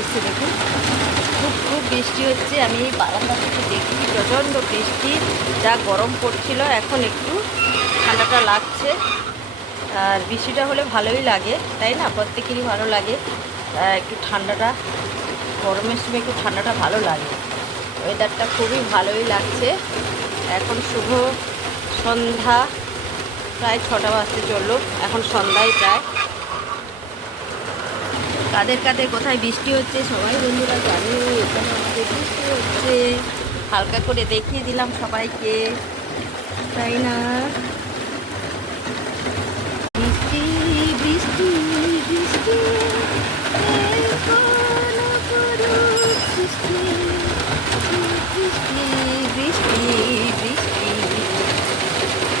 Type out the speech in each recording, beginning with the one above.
এসছে দেখুন, খুব খুব বৃষ্টি হচ্ছে। আমি এই বারান্দা থেকে দেখি প্রচণ্ড বৃষ্টি, যা গরম পড়ছিল এখন একটু ঠান্ডাটা লাগছে। আর বৃষ্টিটা হলে ভালোই লাগে, তাই না? প্রত্যেকেরই ভালো লাগে একটু ঠান্ডাটা, গরমের সময় একটু ঠান্ডাটা ভালো লাগে। ওয়েদারটা খুবই ভালোই লাগছে। এখন শুভ সন্ধ্যা, প্রায় 6টা বাজতে চললো, এখন সন্ধ্যায় প্রায়। কাদের কাদের কোথায় বৃষ্টি হচ্ছে সবাই বন্ধুরা জানো। এখানে আমাদের বৃষ্টি হচ্ছে, হালকা করে দেখিয়ে দিলাম সবাইকে, তাই না? বৃষ্টি বৃষ্টি বৃষ্টি, এখনো পড়ুক বৃষ্টি, বৃষ্টি বৃষ্টি বৃষ্টি।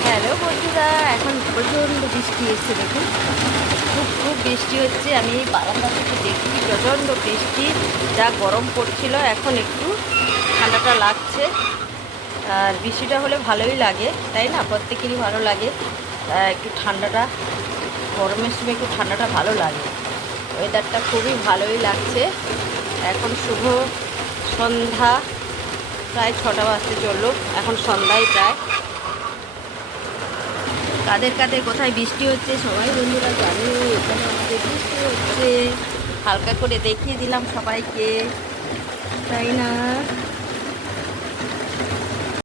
হ্যালো বন্ধুরা, এখন প্রচণ্ড বৃষ্টি এসছে দেখুন, খুব খুব বৃষ্টি হচ্ছে। আমি এই বারান্দা থেকে দেখি প্রচণ্ড বৃষ্টি, যা গরম পড়ছিল এখন একটু ঠান্ডাটা লাগছে। আর বৃষ্টিটা হলে ভালোই লাগে, তাই না? প্রত্যেকেরই ভালো লাগে একটু ঠান্ডাটা, গরমের সময় একটু ঠান্ডাটা ভালো লাগে। ওয়েদারটা খুবই ভালোই লাগছে। এখন শুভ সন্ধ্যা, প্রায় 6টা বাজতে চললো, এখন সন্ধ্যায় প্রায়। কাদের কাদের কোথায় বৃষ্টি হচ্ছে সবাই বন্ধুরা জানো। এখানে আমাদের বৃষ্টি হচ্ছে, হালকা করে দেখিয়ে দিলাম সবাইকে, তাই না?